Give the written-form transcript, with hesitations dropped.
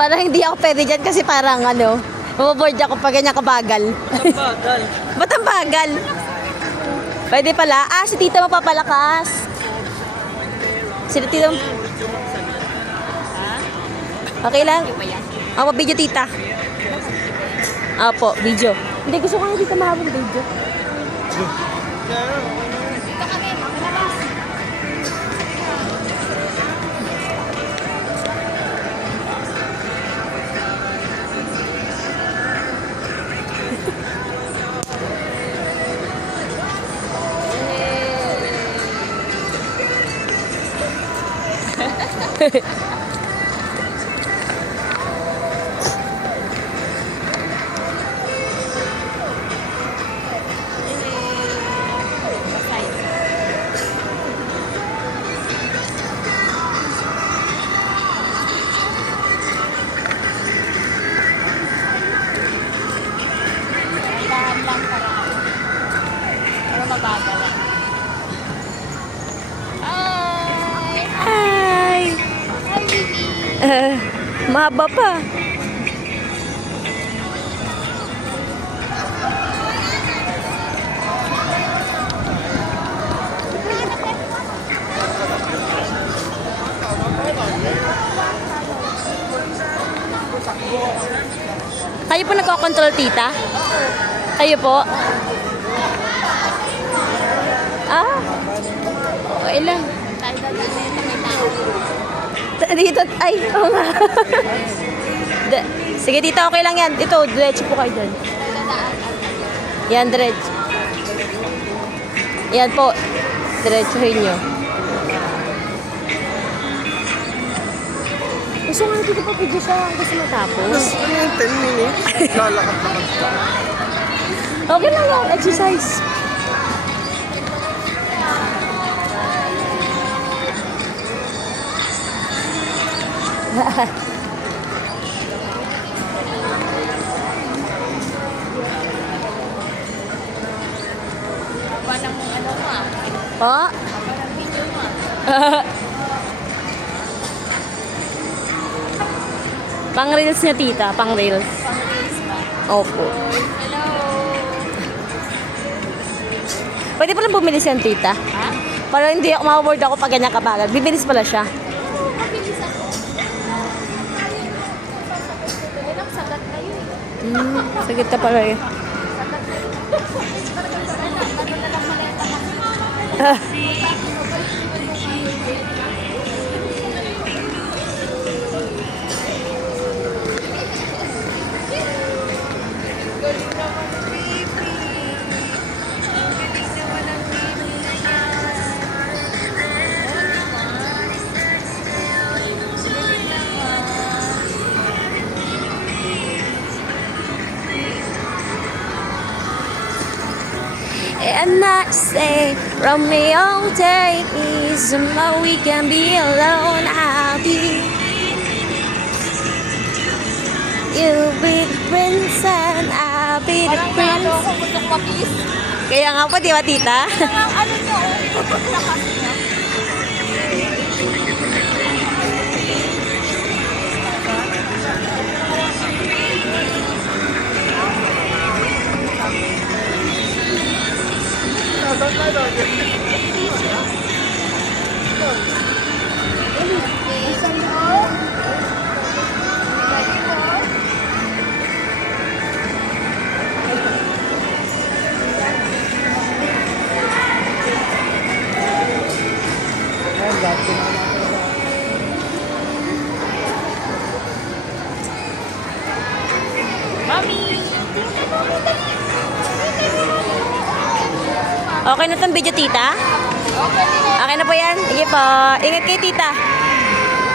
Parang hindi ako pwede dyan kasi parang ano, maboboard ako pag ganyan kabagal. Bagal. Ba't ang bagal? Pwede pala. Ah, si tita mapapalakas. Si tita. Okay lang? Ako, video tita. Apo, video. Hindi, gusto ko nga dito mahabang video. Hi! Mahaba pa. Kayo po nagko-control, tita? Kayo po? Ah, okay lang. Dito, ay, oo nga. Sige, tita, okay lang yan. Ito, diretso po kayo dun. Yan, diretso. Yan po, diretsohin nyo. Gusto nga dito pa video siya hanggang matapos. 10 minutes. Lalakad naman siya. Okay lang yan, exercise. Parang ano mo ah. Po? Parang video mo ah. Pang reels niya, tita. Pang reels. Pang-reels ba? Opo. Hello. Pwede pa lang bumili siya, tita. Ha? Para hindi ako makaboard ako pag ganyan kabagal. Bibilis pala siya. Mabilisan mo. Ayun ang sagat na yun. Sagit ka pala eh. Sagat na yun. Ano na lang maleta kasi. Ah. Galing naman ang baby. Ang galing naman ang baby na yan. Galing naman. And I say, Romeo, take easy, but we can be alone. I'll be. You'll be the prince and I'll be the Parang prince. ano ako gusto ko mabilis. Kaya nga po, di ba, tita? Ang ano nyo, lakas niya. Mami! Okay na tong video, tita? Okay na. Okay na po yan? Sige po. Ingat kayo, tita.